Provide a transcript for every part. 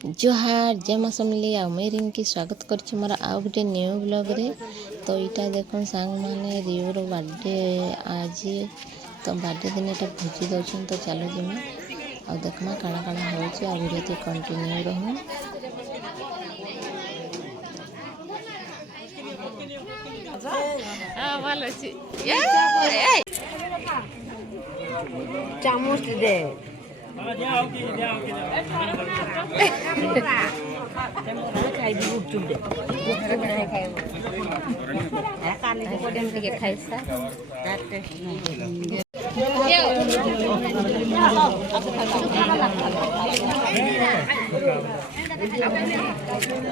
जोहार जय माँ समली आ मैं रिंकी स्वागत कर मोर आउ गोटे न्यू ब्लॉग रे। तो यहाँ देख सांग मैंने रिवर बर्थडे आज तो बर्थडे दिन यहाँ भोजी दौन तो चलो जिमा आ देखमा काଣା काଣା हो वीडियो कंटिन्यू रहूँ। চামচ দে খাইবি উঠুন দে কালি পড়েন থেকে খাইছা তার টেস্ট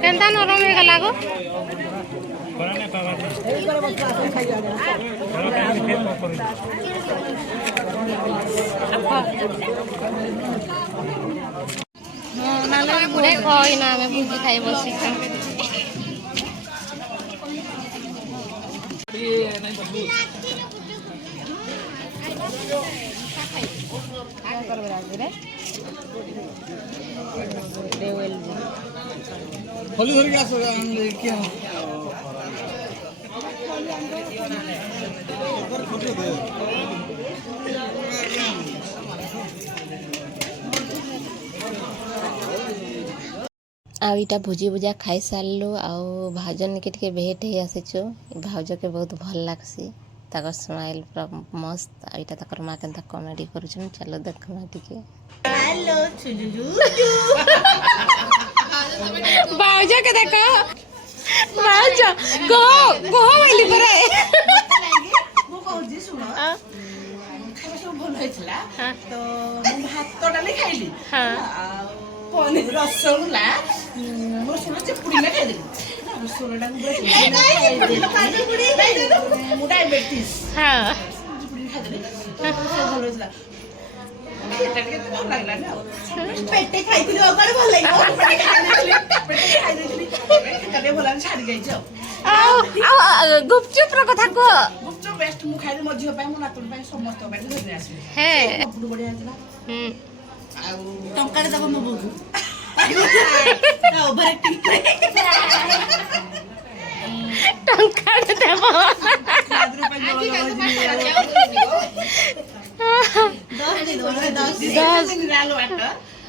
কেনতা নরম হয়ে গেল গো বুড়ে কই না আমি ভুজি খাই বসি होली धर के आसो क्या आईटा भुजी भुजा खाई सारू आउ भाउज निके टिके भेट हो आसीचु। भाउज के बहुत भल लागसी ताकर स्माइल पूरा मस्त। आईटा ताकर माँ केनता कॉमेडी करूछन चलो देखमा टिके। हेलो चुलुलु भाउज के देखो भाउज को वाली परे मु कहूजी सुन खाना सब भल होइछला तो मु भात डाली खाइली पनीर रसगुल्ला मोर सुन चिपुड़ी ना खाइली रसगुल्ला मु डायबिटीज हां चिपुड़ी खाइली भल होइछला पेटे भल लागला ना पेटे खाइथिली ओकर भल लागो पेटे खाइथिली पेटे भल छाड़ी गई छ आ गुपचुप रो कथा को गुपचुप बेस्ट मु खाइली मो झियो पाई मो नातुन पाई समस्त पाई धरि आसी हे गुपचुप बढ़िया आछला टंकार दब मो बोलू ओवर एक्टिंग टंका देबो 7 रुपए 10 दिन लालो आटा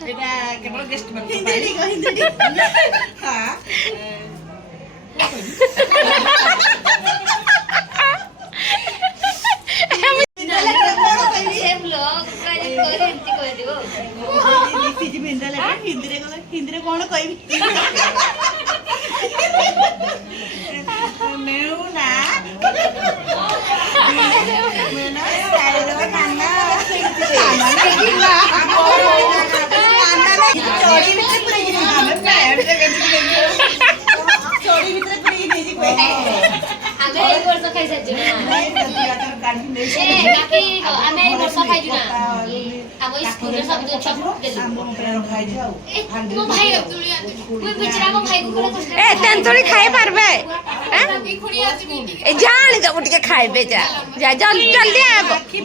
एटा केवल गेस्ट मन हिंदी हां हिंदी रे कोन कहबी मेउना मेना साइरो नाना चोरी भीतर पूरे चोरी भीतर पूरे आमे एक वर्ष खाइ सच्छु बाकी आमे एक वर्ष खाइ छु ना अब स्कूल रे सब छप खाइ जाऊ मो भाई कोई बिचरा मो भाई को कष्ट ए तेंतुड़ी खाई पारबे ए जान जा उठ के खाइबे जा जा जल्दी आ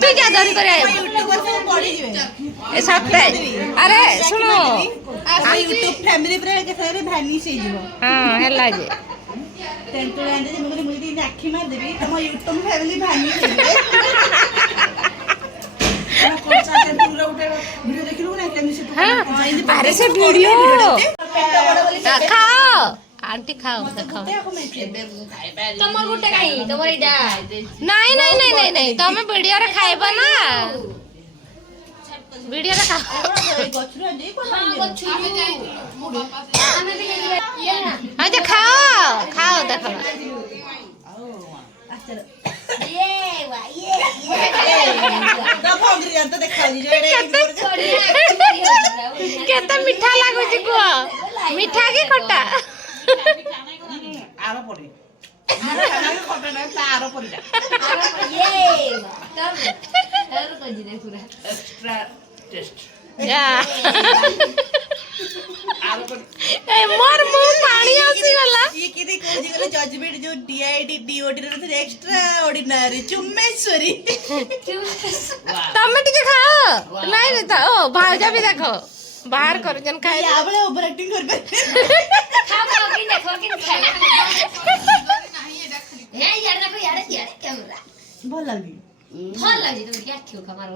तू जा धरी करे यूट्यूब पर पड़ी जिवे ए सत्ते अरे सुनो आ यूट्यूब फैमिली पर के फेरे भैनिश हे जिवो हां हेला जे तेंतुड़ी आंदे जे मुझे दिन आखी मार देबी तम यूट्यूब फैमिली भैनिश हे जिवे कौन सा तेंतुड़ी उठे वीडियो देखिलु ना केमि से हां अरे से वीडियो खाओ आंटी खाओ देखो तमर गुटे काई तमर इडा नहीं तमे वीडियो रे खाइबा ना वीडियो रे खाओ गछुरा दे को हां गछु में जाई आमे भी ये ना हां जा खाओ देखो ये वा ये दा भंगरी अंत देखा जी रे केते मीठा लागो छी को मीठा की खट्टा आरो पड़े खाना के खट्टा ना तारो पड़ीटा ये तर को जी रे पूरा एक्स्ट्रा टेस्ट या आरो पड़े ए मोर मुंह पानी आसी वाला ये किदी कोजी गले जजमेंट जो डीआईडी डीओडी रे एक्स्ट्रा ऑर्डिनरी चुम्मेश्वरी तमे टिके खाओ नहीं तो ओ भाउजा भी देखो बाहर कर जन खाए याबळे ओव्हर ऍक्टिंग करबे खाओ खाओ कि देखो कि खाए ए यार देखो यार कैमरा ଭଲ ଲାଗି भल लागी तुम क्या क्यों का मारो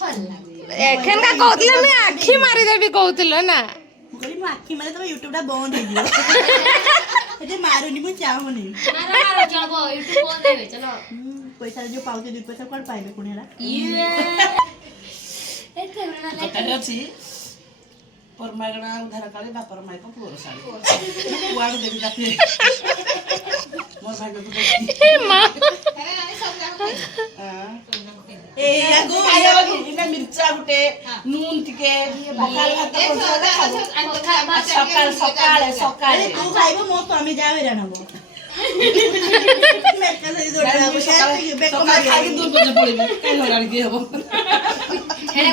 भल लागी एखन का कहतले मैं आखी मारी देबी कहतलो ना ମୁଁ କହିଲି ମୋ ଆଖି ମାନେ ତମ ୟୁଟ୍ୟୁବ ଟା ବନ୍ଦ ହେଇଯିବ ଏତେ ମାରୁନି ମୁଁ ଚାହୁଁନି मारो मारो चलो यूट्यूब बोल देवे चलो ପଇସା ଯୋଉ ପାଉଛେ 2 ପଇସା କୁଆଡେ ପାଇବେ ପୁଣି ହେଲା ये एते बना ले କଥାରେ ଅଛି ପରମାଗଣା ଉଧାର କାଳେ ବାପର ମାଇକ ପୁଅର ଶାଳୀ କୁଆଡେ ଦେବି ତାକୁ ମୋର ଭାଗ୍ୟକୁ ଦେଖି ए मां ଏ ଆଗୁ ଇନା ମିର୍ଚା ଗୁଟେ ନୁନ ଟିକେ ପଖାଳ ଭାତ ସକାଳେ ସକାଳେ ସକାଳେ ତୁ ଖାଇବ ମୋ ସ୍ୱାମୀ ଯା ହଇରାଣ ହବ ଖାଇକି ଦୂର ପଛେ ପଳେଇବି କାଇଁ ହଇରାଣ କିଏ ହବ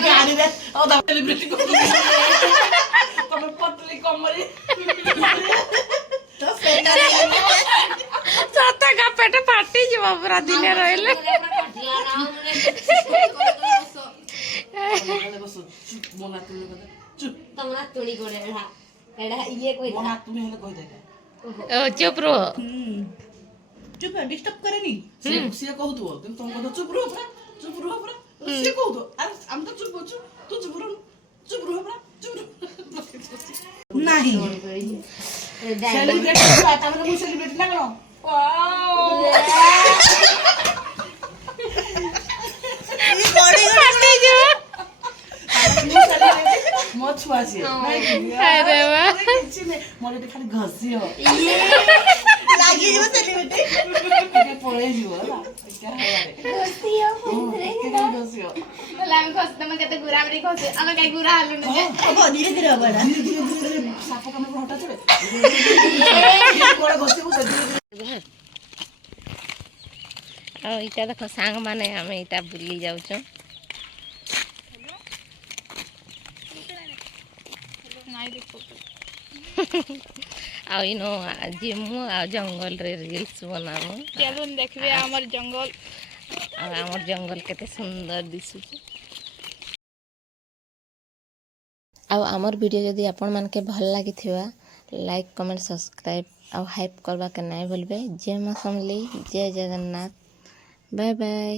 ଗାଡିରେ ଅଧା ସେଲିବ୍ରିଟି ତମେ ପତଲି କମରି सता का पेट फाटी जीव पूरा दिन रहले मोना तुली चुप तमरा तुली गोड़े रहा एड़ा ये कोई मोना तुमी हेले कहि दे ओ चुप रो चुप डिस्टर्ब करेनी से कहतु तुम तुम कह चुप रहो पूरा से कहतु अरे हम तो चुप होछु तू चुप रहो पूरा चुप नहीं सेलिब्रेट करता तामने मु सेलिब्रेट ना करो वाओ ये बॉडी फाटी जीव मो छुआ छी अरे वाह मोरे खाली घसी हो लागी जीव सेलिब्रेट के पळे जीव होला क्या है घसी हो घसी हो ଆମେ ଖସି ତମେ କେତେ ଗୁରା ବରି ଖସି ଆମେ କାଇ ଗୁରା ହାଲୁ ନ ଯେ अब धीरे धीरे अब धीरे साप काम पर हटा चले कोड़ा घसी को धीरे आ इटा देखो सांग माने हमें इटा बुली जाउछो आ इनो जिमु आ जंगल रे रील्स बनामु चलुन देखबे हमर जंगल आ हमर जंगल केते सुंदर दिसुछ आ हमर वीडियो जदी आपण मन के भल लागिथिबा लाइक कमेंट सब्सक्राइब आ हाइप करबा के नै भूलबे जय मां समली जय जगन्नाथ बाय बाय।